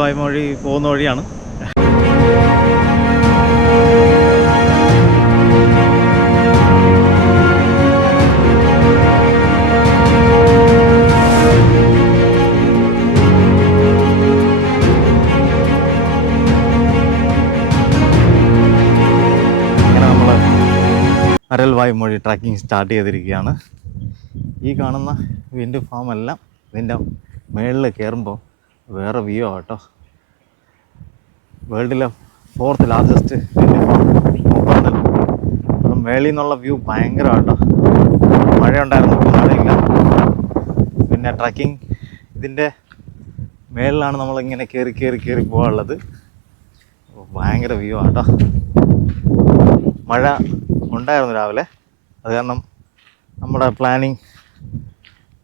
വായ്മൊഴി പോകുന്ന വഴിയാണ്. Aral വായ്മൊഴി trekking start ചെയ്തിരിക്കുകയാണ്. ഈ കാണുന്ന വിൻഡ് ഫാമെല്ലാം ഇതിൻ്റെ മുകളിൽ കയറുമ്പോൾ വേറെ വ്യൂ ആട്ടോ. വേൾഡിലെ 4th ലാർജസ്റ്റ് വിൻഡ് ഫാം നോക്കുന്നത്. അപ്പം മേളിൽ നിന്നുള്ള വ്യൂ ഭയങ്കരമാട്ടോ. മഴ ഉണ്ടായിരുന്നു, മഴയില്ല. പിന്നെ ട്രക്കിംഗ് ഇതിൻ്റെ മേളിലാണ് നമ്മളിങ്ങനെ കയറി പോകാനുള്ളത്. ഭയങ്കര വ്യൂ ആട്ടോ. മഴ ഉണ്ടായിരുന്നു രാവിലെ, അത് കാരണം നമ്മുടെ പ്ലാനിങ്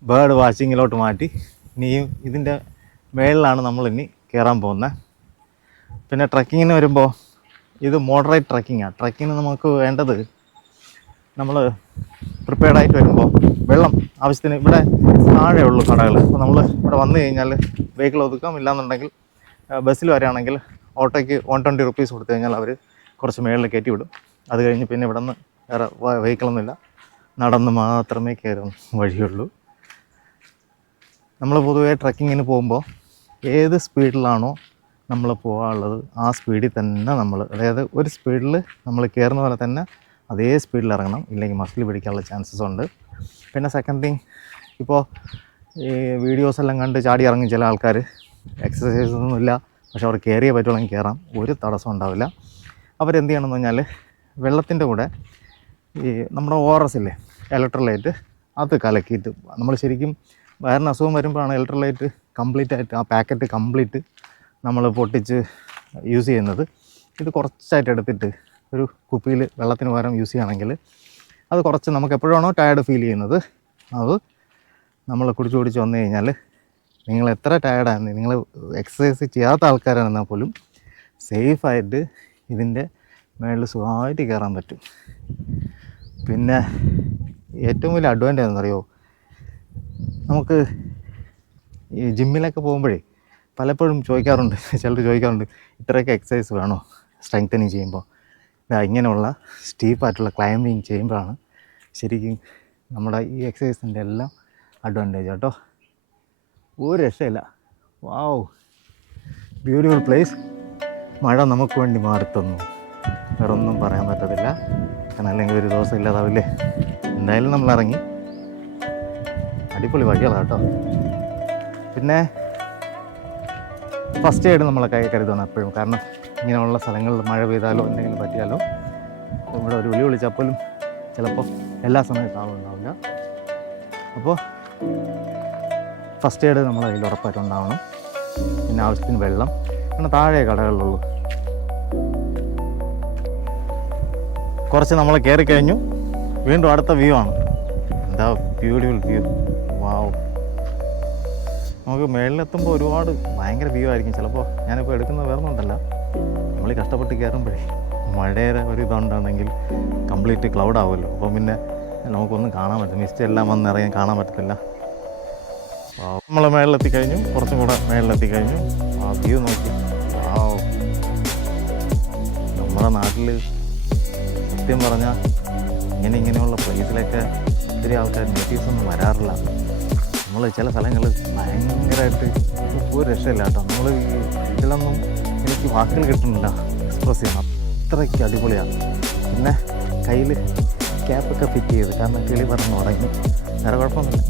ബേർഡ് വാച്ചിങ്ങിലോട്ട് മാറ്റി. ഇനിയും ഇതിൻ്റെ മേളിലാണ് നമ്മളിനി കയറാൻ പോകുന്നത്. പിന്നെ ട്രക്കിങ്ങിന് വരുമ്പോൾ ഇത് മോഡറേറ്റ് ട്രക്കിങ്ങാണ്. ട്രക്കിങ്ങിന് നമുക്ക് വേണ്ടത് നമ്മൾ പ്രിപ്പയർഡായിട്ട് വരുമ്പോൾ വെള്ളം ആവശ്യത്തിന് ഇവിടെ താഴെ ഉള്ളൂ കടകൾ. അപ്പോൾ നമ്മൾ ഇവിടെ വന്നു കഴിഞ്ഞാൽ വെഹിക്കിൾ ഒതുക്കാം. ഇല്ലാന്നുണ്ടെങ്കിൽ ബസ്സിൽ വരികയാണെങ്കിൽ ഓട്ടോയ്ക്ക് 120 rupees കൊടുത്തു കഴിഞ്ഞാൽ അവർ കുറച്ച് മേളിൽ കയറ്റി വിടും. അത് കഴിഞ്ഞ് പിന്നെ ഇവിടെ നിന്ന് വേറെ വെഹിക്കിളൊന്നുമില്ല, നടന്ന് മാത്രമേ കയറുന്ന വഴിയുള്ളൂ. നമ്മൾ പൊതുവേ ട്രക്കിങ്ങിന് പോകുമ്പോൾ ഏത് സ്പീഡിലാണോ നമ്മൾ പോകാനുള്ളത് ആ സ്പീഡിൽ തന്നെ നമ്മൾ, അതായത് ഒരു സ്പീഡിൽ നമ്മൾ കയറുന്ന പോലെ തന്നെ അതേ സ്പീഡിൽ ഇറങ്ങണം. ഇല്ലെങ്കിൽ മസിൽ പിടിക്കാനുള്ള ചാൻസസ് ഉണ്ട്. പിന്നെ സെക്കൻഡ് തിങ്, ഇപ്പോൾ ഈ വീഡിയോസ് എല്ലാം കണ്ട് ചാടി ഇറങ്ങും ചില ആൾക്കാർ. എക്സസൈസ് ഒന്നുമില്ല, പക്ഷെ അവർ കയറിയേ പറ്റുള്ളെങ്കിൽ കയറാം, ഒരു തടസ്സം ഉണ്ടാവില്ല. അവരെന്ത് ചെയ്യണമെന്ന് പറഞ്ഞാൽ വെള്ളത്തിൻ്റെ കൂടെ ഈ നമ്മുടെ ORS ഇല്ലേ, ഇലക്ട്രോലൈറ്റ്, അത് കലക്കിയിട്ട്, നമ്മൾ ശരിക്കും വയറിന് അസുഖം വരുമ്പോഴാണ് ഇലക്ട്രോലൈറ്റ് കംപ്ലീറ്റ് ആയിട്ട് ആ പാക്കറ്റ് കംപ്ലീറ്റ് നമ്മൾ പൊട്ടിച്ച് യൂസ് ചെയ്യുന്നത്. ഇത് കുറച്ചായിട്ട് എടുത്തിട്ട് ഒരു കുപ്പിയിൽ വെള്ളത്തിന് പകരം യൂസ് ചെയ്യുകയാണെങ്കിൽ അത് കുറച്ച് നമുക്ക് എപ്പോഴാണോ ടയർഡ് ഫീൽ ചെയ്യുന്നത് അത് നമ്മൾ കുടിച്ച് വന്നു കഴിഞ്ഞാൽ നിങ്ങൾ എത്ര ടയർഡാണ്, നിങ്ങൾ എക്സസൈസ് ചെയ്യാത്ത ആൾക്കാരാണെന്നാൽ പോലും സേഫായിട്ട് ഇതിൻ്റെ മേളിൽ സുഖമായിട്ട് കയറാൻ പറ്റും. പിന്നെ ഏറ്റവും വലിയ അഡ്വാൻറ്റേജ് എന്നറിയോ, നമുക്ക് ഈ ജിമ്മിലൊക്കെ പോകുമ്പോഴേ പലപ്പോഴും ചോദിക്കാറുണ്ട്, ചിലർ ചോദിക്കാറുണ്ട്, ഇത്രയൊക്കെ എക്സസൈസ് വേണോ സ്ട്രെങ്തനിങ് ചെയ്യുമ്പോൾ? ഇങ്ങനെയുള്ള സ്റ്റീപ്പായിട്ടുള്ള ക്ലൈമ്പിങ് ചെയ്യുമ്പോഴാണ് ശരിക്കും നമ്മുടെ ഈ എക്സസൈസിൻ്റെ എല്ലാം അഡ്വാൻറ്റേജ് കേട്ടോ. ഒരു രക്ഷയില്ല. വാവ്, ബ്യൂട്ടിഫുൾ പ്ലേസ്. മഴ നമുക്ക് വേണ്ടി മാറിത്തന്നു, വേറൊന്നും പറയാൻ പറ്റത്തില്ല. കാരണം അല്ലെങ്കിൽ ഒരു ദിവസം ഇല്ലാതാവില്ലേ. എന്തായാലും നമ്മൾ ഇറങ്ങി, അടിപൊളി വഴികളാണ് കേട്ടോ. പിന്നെ ഫസ്റ്റ് എയ്ഡ് നമ്മളെ കൈ കരുതണം എപ്പോഴും. കാരണം ഇങ്ങനെയുള്ള സ്ഥലങ്ങളിൽ മഴ പെയ്താലോ എന്തെങ്കിലും പറ്റിയാലോ, ഇവിടെ ഒരു വിളി വിളിച്ചാൽ പോലും ചിലപ്പോൾ എല്ലാ സമയത്തും ആളുണ്ടാവില്ല. അപ്പോൾ ഫസ്റ്റ് എയ്ഡ് നമ്മളെ കയ്യിൽ ഉറപ്പായിട്ട് ഉണ്ടാവണം. പിന്നെ ആവശ്യത്തിന് വെള്ളം, പിന്നെ താഴെ കടകളിലുള്ളൂ. കുറച്ച് നമ്മൾ കയറി കഴിഞ്ഞു, വീണ്ടും അടുത്ത വ്യൂ ആണ്. എന്താ ബ്യൂട്ടിഫുൾ വ്യൂ. വാവ്, നമുക്ക് മേളിലെത്തുമ്പോൾ ഒരുപാട് ഭയങ്കര വ്യൂ ആയിരിക്കും. ചിലപ്പോൾ ഞാനിപ്പോൾ എടുക്കുന്നത് വേറെ ഒന്നുമല്ല, നമ്മൾ കഷ്ടപ്പെട്ട് കയറുമ്പോഴേ മഴയുടെ ഒരു ഇതുണ്ടെങ്കിൽ കംപ്ലീറ്റ് ക്ലൗഡ് ആവുമല്ലോ. അപ്പോൾ പിന്നെ നമുക്കൊന്നും കാണാൻ പറ്റും, മിസ്റ്റ് എല്ലാം വന്നിറങ്ങാൻ കാണാൻ പറ്റത്തില്ല. നമ്മൾ മേളിലെത്തി കഴിഞ്ഞു, കുറച്ചും കൂടെ മേളിലെത്തി കഴിഞ്ഞു. ആ വ്യൂ നോക്കി. വാവ്, നമ്മുടെ നാട്ടിൽ സത്യം പറഞ്ഞാൽ ഇങ്ങനെയുള്ള പ്ലേസിലൊക്കെ ഒത്തിരി ആൾക്കാർ നേറ്റീവ്സൊന്നും വരാറില്ല. നമ്മൾ ചില സ്ഥലങ്ങളിൽ ഭയങ്കരമായിട്ട് ഒരു രക്ഷയില്ല കേട്ടോ. നമ്മൾ ഇതിലൊന്നും എനിക്ക് വാക്കുകൾ കിട്ടുന്നില്ല എക്സ്പ്രസ് ചെയ്യണം, അത്രയ്ക്ക് അടിപൊളിയാണ്. പിന്നെ കയ്യിൽ ക്യാപ്പൊക്കെ ഫിറ്റ് ചെയ്ത്, കാരണം കിളി പറഞ്ഞ് തുടങ്ങി. വേറെ കുഴപ്പമൊന്നുമില്ല,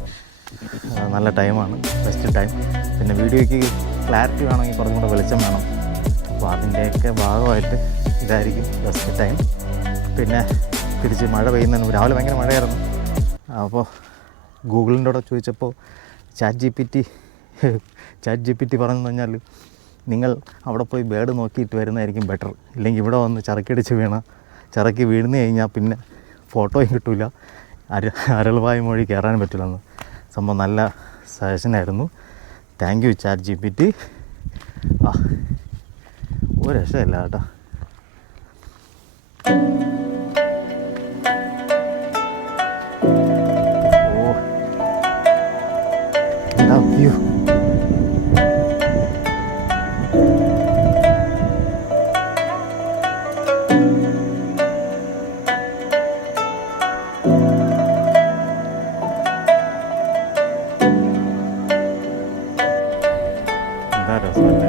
നല്ല ടൈമാണ്, ബെസ്റ്റ് ടൈം. പിന്നെ വീഡിയോയ്ക്ക് ക്ലാരിറ്റി വേണമെങ്കിൽ കുറച്ചും കൂടെ വെളിച്ചം വേണം. അപ്പോൾ അതിൻ്റെയൊക്കെ ഭാഗമായിട്ട് ഇതായിരിക്കും ബെസ്റ്റ് ടൈം. പിന്നെ തിരിച്ച് മഴ പെയ്യുന്നതിന് രാവിലെ ഭയങ്കര മഴയായിരുന്നു. അപ്പോൾ ഗൂഗിളിൻ്റെ കൂടെ ചോദിച്ചപ്പോൾ ചാറ്റ് ജി പി ടി പറഞ്ഞു കഴിഞ്ഞാൽ നിങ്ങൾ അവിടെ പോയി ബേർഡ് നോക്കിയിട്ട് വരുന്നതായിരിക്കും ബെറ്റർ. ഇല്ലെങ്കിൽ ഇവിടെ വന്ന് ചിറക്കി വീഴുന്നു കഴിഞ്ഞാൽ പിന്നെ ഫോട്ടോയും കിട്ടില്ല, അരൽ വായ്മൊഴി കയറാനും പറ്റില്ലെന്ന്. സംഭവം നല്ല സജഷനായിരുന്നു. Thank you chat G P T. ഒരു രക്ഷയില്ല കേട്ടോ. എന്താ രസമല്ലേ.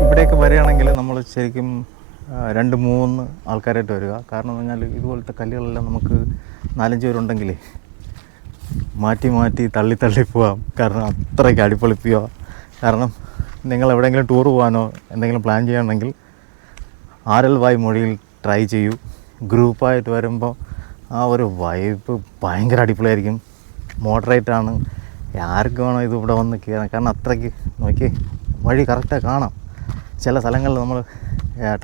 ഇവിടെയൊക്കെ വരികയാണെങ്കിൽ നമ്മൾ ശരിക്കും 2-3 ആൾക്കാരായിട്ട് വരിക. കാരണം എന്ന് പറഞ്ഞാൽ ഇതുപോലത്തെ കല്ലുകളെല്ലാം നമുക്ക് 4-5 പേരുണ്ടെങ്കിലേ മാറ്റി മാറ്റി തള്ളി തള്ളി പോവാം. കാരണം അത്രയ്ക്ക് അടിപൊളിപ്പിക്കുക. കാരണം നിങ്ങൾ എവിടെയെങ്കിലും ടൂർ പോകാനോ എന്തെങ്കിലും പ്ലാൻ ചെയ്യുകയാണെങ്കിൽ RL മൊഴിയിൽ ട്രൈ ചെയ്യൂ. ഗ്രൂപ്പായിട്ട് വരുമ്പോൾ ആ ഒരു വൈബ് ഭയങ്കര അടിപൊളിയായിരിക്കും. മോഡറേറ്റാണ്, ആർക്ക് വേണോ ഇത് ഇവിടെ വന്ന് കയറാം. കാരണം അത്രയ്ക്ക് നോക്കി വഴി കറക്റ്റായി കാണാം. ചില സ്ഥലങ്ങളിൽ നമ്മൾ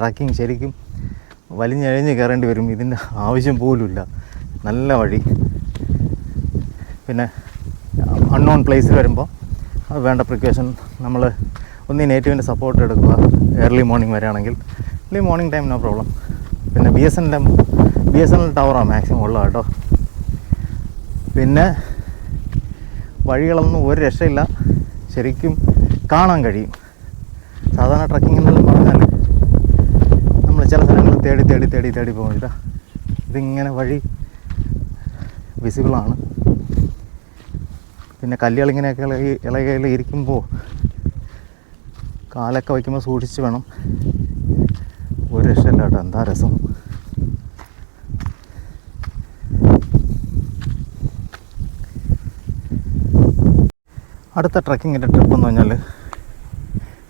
ട്രക്കിങ് ശരിക്കും വലിഞ്ഞഴിഞ്ഞ് കയറേണ്ടി വരും. ഇതിൻ്റെ ആവശ്യം പോലുമില്ല, നല്ല വഴി. പിന്നെ അൺനോൺ പ്ലേസിൽ വരുമ്പോൾ അത് വേണ്ട പ്രിക്കോഷൻ നമ്മൾ ഒന്നീ നേറ്റീവിൻ്റെ സപ്പോർട്ട് എടുക്കുക. ഏർലി മോർണിംഗ് വരികയാണെങ്കിൽ early morning time no problem. പിന്നെ BSNL ടവറാണ് മാക്സിമം ഉള്ളത് കേട്ടോ. പിന്നെ വഴികളൊന്നും ഒരു രക്ഷയില്ല, ശരിക്കും കാണാൻ കഴിയും. സാധാരണ ട്രക്കിംഗ് എന്നെല്ലാം പറഞ്ഞാൽ നമ്മൾ ചില സ്ഥലങ്ങൾ തേടി തേടി തേടി തേടി പോകുന്നില്ല. ഇതിങ്ങനെ വഴി വിസിബിളാണ്. പിന്നെ കല്ലുകളിങ്ങനെയൊക്കെ ഇളകയിൽ ഇരിക്കുമ്പോൾ കാലൊക്കെ വയ്ക്കുമ്പോൾ സൂക്ഷിച്ച് വേണം. ഒരു രക്ഷയില്ല കേട്ടോ, എന്താ രസം. അടുത്ത ട്രക്കിങ്ങിൻ്റെ ട്രിപ്പ് എന്ന് പറഞ്ഞാൽ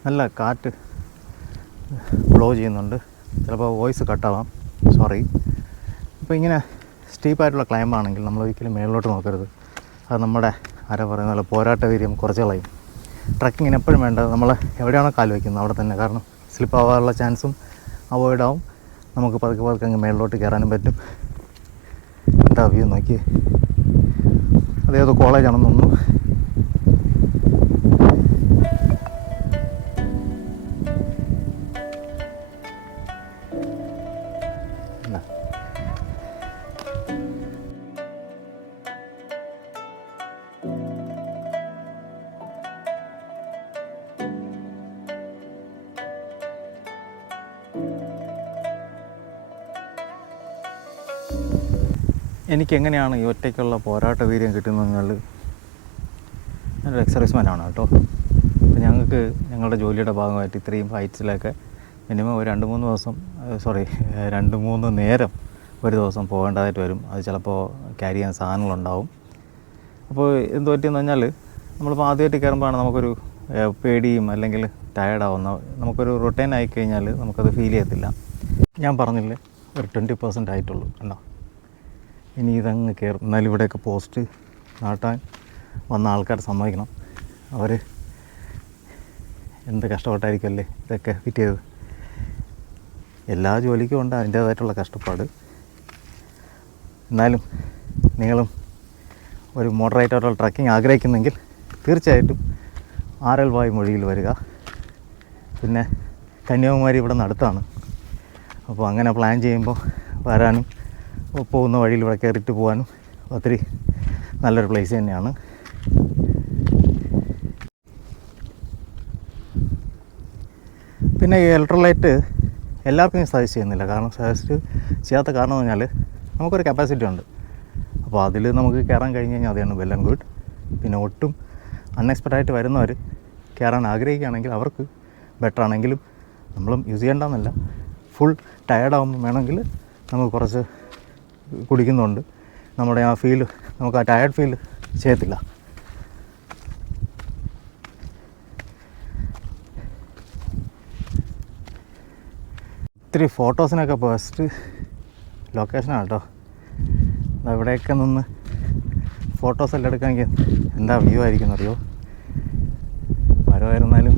നല്ല കാറ്റ് ബ്ലോ ചെയ്യുന്നുണ്ട്. ചിലപ്പോൾ വോയിസ് കട്ടാവാം, സോറി. അപ്പോൾ ഇങ്ങനെ സ്റ്റീപ്പായിട്ടുള്ള ക്ലൈമ്പാണെങ്കിൽ നമ്മൾ ഒരിക്കലും മേളിലോട്ട് നോക്കരുത്. അത് നമ്മുടെ പറയുന്ന പോലെ പോരാട്ട വീര്യം കുറച്ച് കളയും. ട്രക്കിങ്ങിന് എപ്പോഴും വേണ്ടത് നമ്മൾ എവിടെയാണോ കാല് വയ്ക്കുന്നത് അവിടെ തന്നെ. കാരണം സ്ലിപ്പ് ആവാനുള്ള ചാൻസും അവോയ്ഡ് ആവും. നമുക്ക് പതുക്കെ പതുക്കെ അങ്ങ് മേളിലോട്ട് കയറാനും പറ്റും. എന്താ വ്യൂ നോക്കി, അതേതോ കോളേജാണെന്ന് തോന്നുന്നു. എനിക്കെങ്ങനെയാണ് ഈ ഒറ്റയ്ക്കുള്ള പോരാട്ട വീര്യം കിട്ടുന്നത് പറഞ്ഞാൽ, ഞാനൊരു എക്സർവൈസ്മാനാണ് കേട്ടോ. അപ്പോൾ ഞങ്ങൾക്ക് ഞങ്ങളുടെ ജോലിയുടെ ഭാഗമായിട്ട് ഇത്രയും ഹൈറ്റ്സിലൊക്കെ മിനിമം ഒരു 2-3 ദിവസം 2-3 നേരം ഒരു ദിവസം പോകേണ്ടതായിട്ട് വരും. അത് ചിലപ്പോൾ ക്യാരി ചെയ്യാൻ സാധനങ്ങളുണ്ടാവും. അപ്പോൾ എന്ത് പറ്റിയെന്ന് പറഞ്ഞാൽ, നമ്മളിപ്പോൾ ആദ്യമായിട്ട് കയറുമ്പോഴാണ് നമുക്കൊരു പേടിയും അല്ലെങ്കിൽ ടയർഡാവുന്ന. നമുക്കൊരു റൊട്ടീൻ ആയിക്കഴിഞ്ഞാൽ നമുക്കത് ഫീൽ ചെയ്യത്തില്ല. ഞാൻ പറഞ്ഞില്ലേ ഒരു 20% ആയിട്ടുള്ളൂ കണ്ടോ. ഇനി ഇതങ്ങ് കയറും. എന്നാലും ഇവിടെയൊക്കെ പോസ്റ്റ് നാട്ടാൻ വന്ന ആൾക്കാർ സമ്മതിക്കണം. അവർ എന്ത് കഷ്ടപ്പെട്ടായിരിക്കുമല്ലേ ഇതൊക്കെ ഫിറ്റ് ചെയ്തത്. എല്ലാ ജോലിക്കും ഉണ്ട് അതിൻ്റേതായിട്ടുള്ള കഷ്ടപ്പാട്. എന്നാലും നിങ്ങളും ഒരു മോഡറേറ്റായിട്ടുള്ള ട്രക്കിംഗ് ആഗ്രഹിക്കുന്നെങ്കിൽ തീർച്ചയായിട്ടും RL മൊഴിയിൽ വരിക. പിന്നെ കന്യാകുമാരി ഇവിടെ നിന്ന് അടുത്താണ്. അപ്പോൾ അങ്ങനെ പ്ലാൻ ചെയ്യുമ്പോൾ വരാനും പോകുന്ന വഴിയിൽ ഇവിടെ കയറിയിട്ട് പോകാനും ഒത്തിരി നല്ലൊരു പ്ലേസ് തന്നെയാണ്. പിന്നെ ഈ ഇലക്ട്രോലൈറ്റ് എല്ലാവർക്കും സജസ്റ്റ് ചെയ്യുന്നില്ല. കാരണം സജസ്റ്റ് ചെയ്യാത്ത കാരണം എന്ന് പറഞ്ഞാൽ നമുക്കൊരു കപ്പാസിറ്റി ഉണ്ട്. അപ്പോൾ അതിൽ നമുക്ക് കയറാൻ കഴിഞ്ഞ് കഴിഞ്ഞാൽ അതാണ് വെൽ ആൻഡ് ഗുഡ്. പിന്നെ ഒട്ടും അൺഎക്സ്പെക്റ്റഡായിട്ട് വരുന്നവർ കയറാൻ ആഗ്രഹിക്കുകയാണെങ്കിൽ അവർക്ക് ബെറ്റർ ആണെങ്കിലും നമ്മളും യൂസ് ചെയ്യേണ്ടെന്നല്ല. ഫുൾ ടയർഡാകുമ്പോൾ വേണമെങ്കിൽ നമുക്ക് കുറച്ച് കുടിക്കുന്നുണ്ട്. നമ്മുടെ ആ ഫീൽ, നമുക്ക് ആ ടയർഡ് ഫീൽ ചെയ്യത്തില്ല. ഒത്തിരി ഫോട്ടോസിനൊക്കെ ബെസ്റ്റ് ലൊക്കേഷനാണ് കേട്ടോ. ഇവിടെയൊക്കെ നിന്ന് ഫോട്ടോസെല്ലാം എടുക്കാമെങ്കിൽ എന്താ വ്യൂ ആയിരിക്കും അറിയോ. മരമായിരുന്നാലും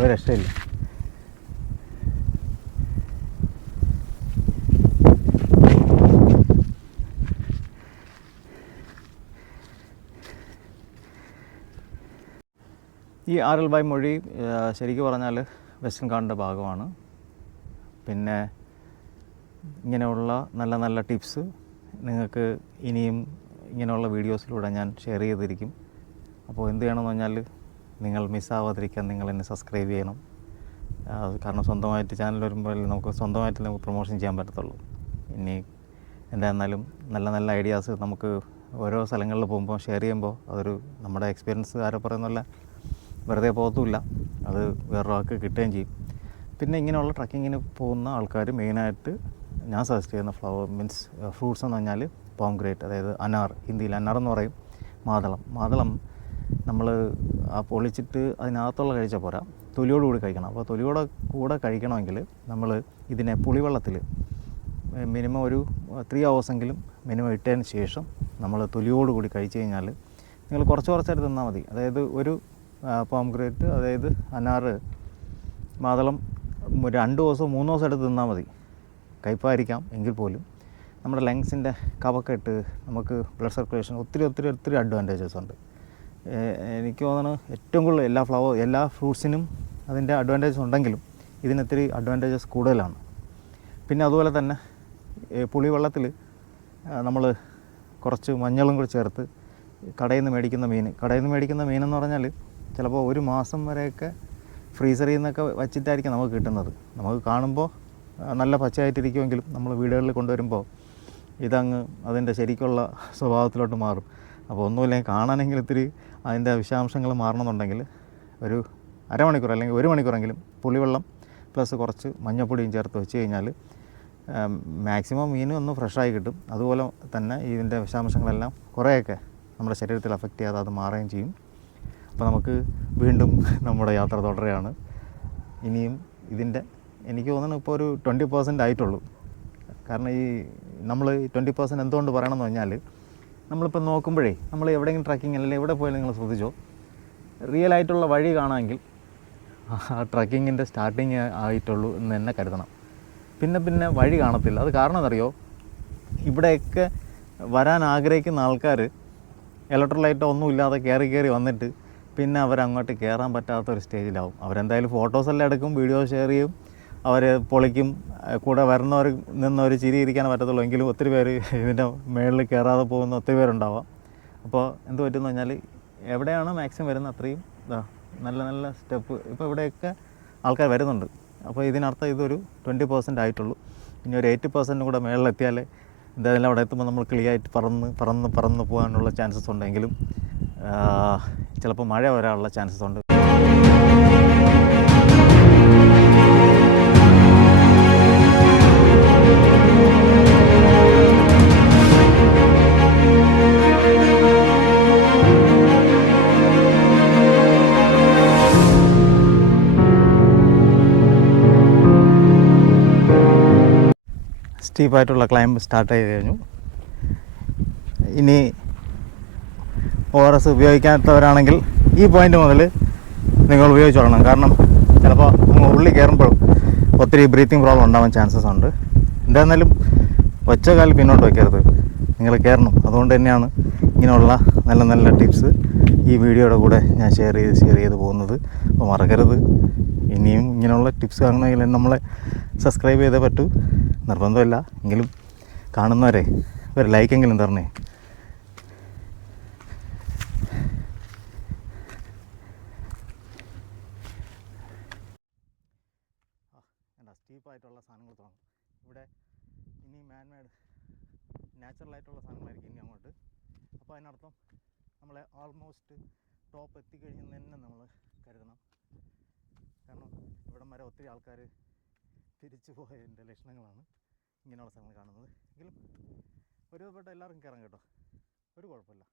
ഒരു രക്ഷയില്ല. ഈ RL മൊഴി ശരിക്കും പറഞ്ഞാൽ വെസ്റ്റേൺ ഗാർഡിൻ്റെ ഭാഗമാണ്. പിന്നെ ഇങ്ങനെയുള്ള നല്ല നല്ല ടിപ്സ് നിങ്ങൾക്ക് ഇനിയും ഇങ്ങനെയുള്ള വീഡിയോസിലൂടെ ഞാൻ ഷെയർ ചെയ്തിരിക്കും. അപ്പോൾ എന്ത് ചെയ്യണമെന്ന് പറഞ്ഞാൽ, നിങ്ങൾ മിസ്സാവാതിരിക്കാൻ നിങ്ങൾ എന്നെ സബ്സ്ക്രൈബ് ചെയ്യണം. കാരണം സ്വന്തമായിട്ട് ചാനൽ വരുമ്പോൾ നമുക്ക് സ്വന്തമായിട്ട് നമുക്ക് പ്രൊമോഷൻ ചെയ്യാൻ പറ്റത്തുള്ളൂ. ഇനി എന്തായിരുന്നാലും നല്ല നല്ല ഐഡിയാസ് നമുക്ക് ഓരോ സ്ഥലങ്ങളിൽ പോകുമ്പോൾ ഷെയർ ചെയ്യുമ്പോൾ അതൊരു നമ്മുടെ എക്സ്പീരിയൻസ് ആരോ പറയുന്നല്ല വെറുതെ പോകത്തുമില്ല, അത് വേറൊരാൾക്ക് കിട്ടുകയും ചെയ്യും. പിന്നെ ഇങ്ങനെയുള്ള ട്രക്കിങ്ങിന് പോകുന്ന ആൾക്കാർ മെയിനായിട്ട് ഞാൻ സജസ്റ്റ് ചെയ്യുന്ന ഫ്രൂട്ട്സ് എന്ന് പറഞ്ഞാൽ പോംഗ്രേറ്റ്, അതായത് അനാർ, ഹിന്ദിയിൽ അനാർ എന്ന് പറയും. മാതളം നമ്മൾ ആ പൊളിച്ചിട്ട് അതിനകത്തുള്ള കഴിച്ചാൽ പോരാ, തൊലിയോട് കൂടി കഴിക്കണം. അപ്പോൾ തൊലിയോടെ കൂടെ കഴിക്കണമെങ്കിൽ നമ്മൾ ഇതിനെ പുളിവെള്ളത്തിൽ മിനിമം ഒരു 3 hours മിനിമം ഇട്ടതിന് ശേഷം നമ്മൾ തൊലിയോട് കൂടി കഴിച്ച് കഴിഞ്ഞാൽ നിങ്ങൾ കുറച്ചായിട്ട് തിന്നാൽ മതി. അതായത് ഒരു പോംഗ്രേറ്റ്, അതായത് അനാർ, മാതളം 2 ദിവസമോ 3 ദിവസം എടുത്ത് തിന്നാൽ മതി. കയ്പ്പായിരിക്കാം എങ്കിൽ പോലും നമ്മുടെ ലങ്സിൻ്റെ കഫക്കെട്ട്, നമുക്ക് ബ്ലഡ് സർക്കുലേഷൻ ഒത്തിരി അഡ്വാൻറ്റേജസ് ഉണ്ട്. എനിക്ക് തോന്നുന്നു ഏറ്റവും കൂടുതൽ എല്ലാ ഫ്രൂട്ട്സിനും അതിൻ്റെ അഡ്വാൻറ്റേജസ് ഉണ്ടെങ്കിലും ഇതിനൊത്തിരി അഡ്വാൻറ്റേജസ് കൂടുതലാണ്. പിന്നെ അതുപോലെ തന്നെ പുളിവെള്ളത്തിൽ നമ്മൾ കുറച്ച് മഞ്ഞളും കൂടി ചേർത്ത് കടയിൽ നിന്ന് മേടിക്കുന്ന മീനെന്ന് പറഞ്ഞാൽ ചിലപ്പോൾ 1 മാസം വരെയൊക്കെ ഫ്രീസറിൽ നിന്നൊക്കെ വച്ചിട്ടായിരിക്കും നമുക്ക് കിട്ടുന്നത്. നമുക്ക് കാണുമ്പോൾ നല്ല പച്ചയായിട്ടിരിക്കുമെങ്കിലും നമ്മൾ വീടുകളിൽ കൊണ്ടുവരുമ്പോൾ ഇതങ്ങ് അതിൻ്റെ ശരിക്കുള്ള സ്വഭാവത്തിലോട്ട് മാറും. അപ്പോൾ ഒന്നുമില്ലെങ്കിൽ കാണാനെങ്കിൽ ഇത്തിരി അതിൻ്റെ വിഷാംശങ്ങൾ മാറണമെന്നുണ്ടെങ്കിൽ ഒരു അരമണിക്കൂർ അല്ലെങ്കിൽ 1 മണിക്കൂറെങ്കിലും പുളിവെള്ളം പ്ലസ് കുറച്ച് മഞ്ഞൾപ്പൊടിയും ചേർത്ത് വെച്ച് കഴിഞ്ഞാൽ മാക്സിമം മീൻ ഒന്ന് ഫ്രഷായി കിട്ടും. അതുപോലെ തന്നെ ഇതിൻ്റെ വിഷാംശങ്ങളെല്ലാം കുറേയൊക്കെ നമ്മുടെ ശരീരത്തിൽ അഫക്റ്റ് ചെയ്യാതെ അത് മാറുകയും ചെയ്യും. അപ്പോൾ നമുക്ക് വീണ്ടും നമ്മുടെ യാത്ര തുടരുകയാണ്. ഇനിയും ഇതിൻ്റെ എനിക്ക് തോന്നുന്നു ഇപ്പോൾ ഒരു 20% ആയിട്ടുള്ളൂ. കാരണം ഈ നമ്മൾ 20% എന്തുകൊണ്ട് പറയണമെന്ന് പറഞ്ഞാൽ നമ്മളിപ്പോൾ നോക്കുമ്പോഴേ നമ്മൾ എവിടെയെങ്കിലും ട്രക്കിങ് അല്ലെങ്കിൽ എവിടെ പോയാലും നിങ്ങൾ ശ്രദ്ധിച്ചോ, റിയൽ ആയിട്ടുള്ള വഴി കാണാമെങ്കിൽ ആ ട്രക്കിങ്ങിൻ്റെ സ്റ്റാർട്ടിങ് ആയിട്ടുള്ളൂ എന്ന് തന്നെ കരുതണം. പിന്നെ വഴി കാണത്തില്ല. അത് കാരണം എന്നറിയോ, ഇവിടെയൊക്കെ വരാൻ ആഗ്രഹിക്കുന്ന ആൾക്കാർ ഇലക്ട്രോലൈറ്റോ ഒന്നും ഇല്ലാതെ കയറി വന്നിട്ട് പിന്നെ അവരങ്ങോട്ട് കയറാൻ പറ്റാത്തൊരു സ്റ്റേജിലാവും. അവരെന്തായാലും ഫോട്ടോസെല്ലാം എടുക്കും, വീഡിയോ ഷെയർ ചെയ്യും, അവർ പൊളിക്കും, കൂടെ വരുന്നവർ നിന്നൊരു ചിരി ഇരിക്കാൻ പറ്റത്തുള്ളൂ. എങ്കിലും ഒത്തിരി പേര് ഇതിൻ്റെ മേളിൽ കയറാതെ പോകുന്ന ഒത്തിരി പേരുണ്ടാവാം. അപ്പോൾ എന്ത് പറ്റുമെന്ന് പറഞ്ഞാൽ എവിടെയാണ് മാക്സിമം വരുന്നത് അത്രയും നല്ല സ്റ്റെപ്പ് ഇപ്പോൾ ഇവിടെയൊക്കെ ആൾക്കാർ വരുന്നുണ്ട്. അപ്പോൾ ഇതിനർത്ഥം ഇതൊരു 20% ആയിട്ടുള്ളൂ. ഇനി ഒരു 80% കൂടെ മേളിലെത്തിയാൽ എന്തായാലും അവിടെ എത്തുമ്പോൾ നമ്മൾ ക്ലിയറായിട്ട് പറന്ന് പോകാനുള്ള ചാൻസസ് ഉണ്ടെങ്കിലും ചിലപ്പോൾ മഴ വരാനുള്ള ചാൻസസ് ഉണ്ട്. സ്റ്റീപ്പായിട്ടുള്ള ക്ലൈംബ് സ്റ്റാർട്ട് ചെയ്ത് കഴിഞ്ഞു. ഇനി ORS ഉപയോഗിക്കാത്തവരാണെങ്കിൽ ഈ പോയിൻ്റ് മുതൽ നിങ്ങൾ ഉപയോഗിച്ചോളണം. കാരണം ചിലപ്പോൾ നമ്മൾ ഉള്ളിൽ കയറുമ്പോഴും ഒത്തിരി ബ്രീത്തിങ് പ്രോബ്ലം ഉണ്ടാവാൻ ചാൻസസ് ഉണ്ട്. എന്തായിരുന്നാലും ഒറ്റക്കാലിൽ പിന്നോട്ട് വയ്ക്കരുത്, നിങ്ങൾ കയറണം. അതുകൊണ്ട് തന്നെയാണ് ഇങ്ങനെയുള്ള നല്ല ടിപ്സ് ഈ വീഡിയോയുടെ കൂടെ ഞാൻ ഷെയർ ചെയ്ത് പോകുന്നത്. അപ്പോൾ മറക്കരുത്, ഇനിയും ഇങ്ങനെയുള്ള ടിപ്സ് കാണണമെങ്കിൽ നമ്മളെ സബ്സ്ക്രൈബ് ചെയ്തേ പറ്റൂ. നിർബന്ധമില്ല, എങ്കിലും കാണുന്നവരെ ഒരു ലൈക്കെങ്കിലും തരണേ. സ്റ്റീപ്പായിട്ടുള്ള സാധനങ്ങൾ തുടങ്ങും ഇവിടെ. ഇനി നാച്ചുറലായിട്ടുള്ള സാധനങ്ങളായിരിക്കും ഇനി അങ്ങോട്ട്. അപ്പോൾ അതിനർത്ഥം നമ്മളെ ഓൾമോസ്റ്റ് ടോപ്പ് എത്തിക്കഴിഞ്ഞെന്ന് തന്നെ നമ്മൾ കരുതണം. കാരണം ഇവിടം വരെ ഒത്തിരി ആൾക്കാർ തിരിച്ചു പോയതിൻ്റെ ലക്ഷണങ്ങളാണ് ഇങ്ങനെയുള്ള സ്ഥലങ്ങൾ കാണുന്നത്. എങ്കിലും ഒരുവിധപ്പെട്ട എല്ലാവർക്കും കയറാം കേട്ടോ, ഒരു കുഴപ്പമില്ല.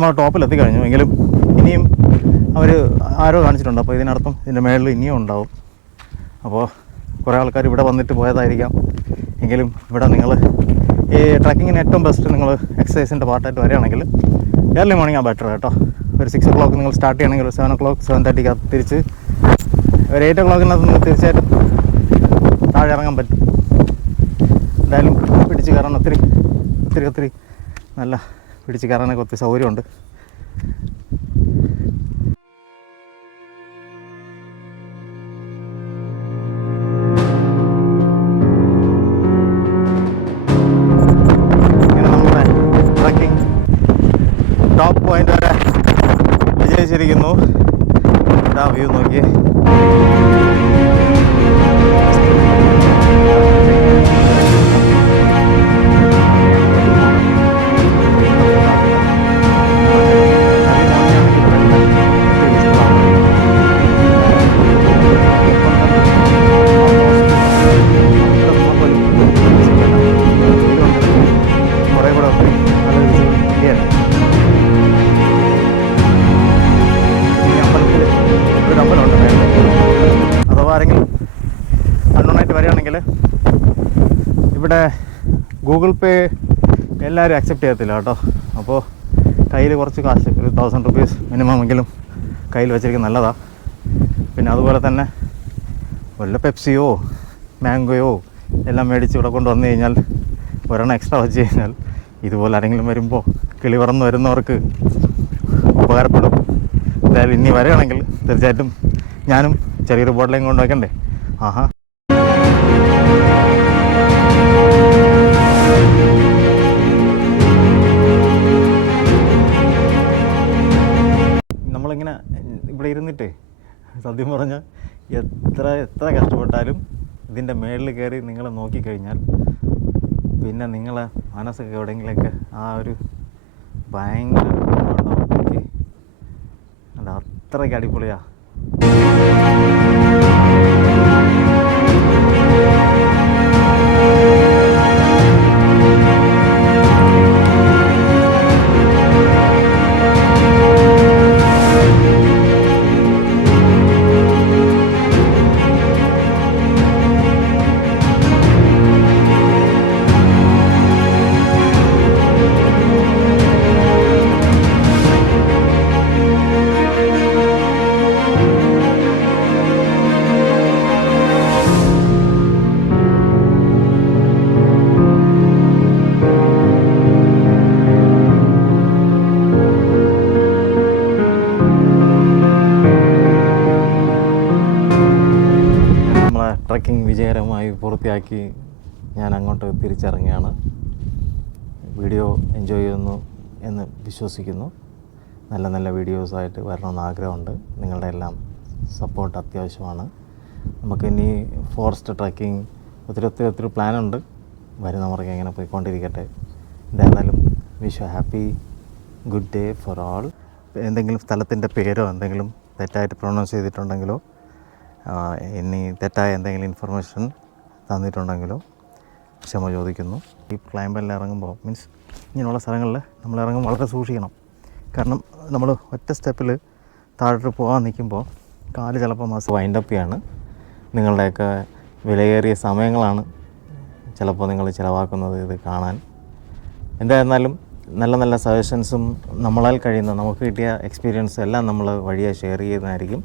നമ്മൾ ടോപ്പിലെത്തി കഴിഞ്ഞു. എങ്കിലും ഇനിയും അവർ ആരോ കാണിച്ചിട്ടുണ്ട്. അപ്പോൾ ഇതിനർത്ഥം ഇതിൻ്റെ മേളിൽ ഇനിയും ഉണ്ടാവും. അപ്പോൾ കുറേ ആൾക്കാർ ഇവിടെ വന്നിട്ട് പോയതായിരിക്കാം. എങ്കിലും ഇവിടെ നിങ്ങൾ ഈ ട്രക്കിങ്ങിന് ഏറ്റവും ബെസ്റ്റ് നിങ്ങൾ എക്സസൈസിൻ്റെ പാർട്ടായിട്ട് വരികയാണെങ്കിൽ ഏർലി മോർണിംഗ് ആ ബെറ്റർ കേട്ടോ. ഒരു 6 o'clock നിങ്ങൾ സ്റ്റാർട്ട് ചെയ്യണമെങ്കിൽ ഒരു 7 o'clock 7:30 തിരിച്ച് ഒരു 8 o'clockനകത്ത് നിങ്ങൾക്ക് തീർച്ചയായിട്ടും താഴെ ഇറങ്ങാൻ പറ്റും. എന്തായാലും പിടിച്ച് കയറാൻ ഒത്തിരി നല്ല പിടിച്ച് കയറാനൊക്കെ ഒത്തിരി സൗകര്യമുണ്ട്. ടോപ്പ് പോയിന്റ് വരെ വിജയിച്ചിരിക്കുന്നു. ഇതാ വ്യൂ നോക്കിയേ. ഇവിടെ ഗൂഗിൾ പേ എല്ലാവരും അക്സെപ്റ്റ് ചെയ്യത്തില്ല കേട്ടോ. അപ്പോൾ കയ്യിൽ കുറച്ച് കാശ് ഒരു 1000 rupees മിനിമം എങ്കിലും കയ്യിൽ വെച്ചിരിക്കുന്നത് നല്ലതാണ്. പിന്നെ അതുപോലെ തന്നെ വല്ല പെപ്സിയോ മാംഗോയോ എല്ലാം മേടിച്ച് ഇവിടെ കൊണ്ടുവന്നു കഴിഞ്ഞാൽ ഒരെണ്ണം എക്സ്ട്രാ വെച്ച് കഴിഞ്ഞാൽ ഇതുപോലെ ആരെങ്കിലും വരുമ്പോൾ കിളി പറന്ന് വരുന്നവർക്ക് ഉപകാരപ്പെടും. എന്തായാലും ഇനി വരികയാണെങ്കിൽ തീർച്ചയായിട്ടും ഞാനും ചെറിയൊരു ബോട്ടിലേയും കൊണ്ട് വയ്ക്കണ്ടേ. ആഹാ, നമ്മളിങ്ങനെ ഇവിടെ ഇരുന്നിട്ടേ സത്യം പറഞ്ഞാൽ എത്ര കഷ്ടപ്പെട്ടാലും ഇതിൻ്റെ മേളിൽ കയറി നിങ്ങളെ നോക്കിക്കഴിഞ്ഞാൽ പിന്നെ നിങ്ങളെ മനസ്സൊക്കെ എവിടെയെങ്കിലൊക്കെ ആ ഒരു ഭയങ്കര ഉണ്ടാവും. അത് അത്രയ്ക്ക് അടിപൊളിയാണ്. ട്രക്കിംഗ് വിജയകരമായി പൂർത്തിയാക്കി ഞാൻ അങ്ങോട്ട് തിരിച്ചിറങ്ങുകയാണ്. വീഡിയോ എൻജോയ് ചെയ്യുന്നു എന്ന് വിശ്വസിക്കുന്നു. നല്ല വീഡിയോസായിട്ട് വരണമെന്ന് ആഗ്രഹമുണ്ട്. നിങ്ങളുടെ എല്ലാം സപ്പോർട്ട് അത്യാവശ്യമാണ്. നമുക്കിനി ഫോറസ്റ്റ് ട്രക്കിംഗ് ഒത്തിരി പ്ലാനുണ്ട്. വരുന്നവർക്ക് ഇങ്ങനെ പോയിക്കൊണ്ടിരിക്കട്ടെ. എന്തായിരുന്നാലും wish happy good day for all. എന്തെങ്കിലും സ്ഥലത്തിൻ്റെ പേരോ എന്തെങ്കിലും തെറ്റായിട്ട് പ്രൊണൗൺസ് ചെയ്തിട്ടുണ്ടെങ്കിലോ ഇനി തെറ്റായ എന്തെങ്കിലും ഇൻഫർമേഷൻ തന്നിട്ടുണ്ടെങ്കിലോ ക്ഷമ ചോദിക്കുന്നു. ഈ ക്ലൈംബെല്ലാം ഇറങ്ങുമ്പോൾ മീൻസ് ഇങ്ങനെയുള്ള സ്ഥലങ്ങളിൽ നമ്മൾ ഇറങ്ങുമ്പോൾ വളരെ സൂക്ഷിക്കണം. കാരണം നമ്മൾ ഒറ്റ സ്റ്റെപ്പിൽ താഴോട്ട് പോകാൻ നിൽക്കുമ്പോൾ കാല് ചിലപ്പോൾ വൈൻഡപ്പ് ചെയ്യാണ്. നിങ്ങളുടെയൊക്കെ വിലയേറിയ സമയങ്ങളാണ് ചിലപ്പോൾ നിങ്ങൾ ചിലവാക്കുന്നത് ഇത് കാണാൻ. എന്തായിരുന്നാലും നല്ല സജഷൻസും നമ്മളാൽ കഴിയുന്ന നമുക്ക് കിട്ടിയ എക്സ്പീരിയൻസ് എല്ലാം നമ്മൾ വഴിയെ ഷെയർ ചെയ്യുന്നതായിരിക്കും.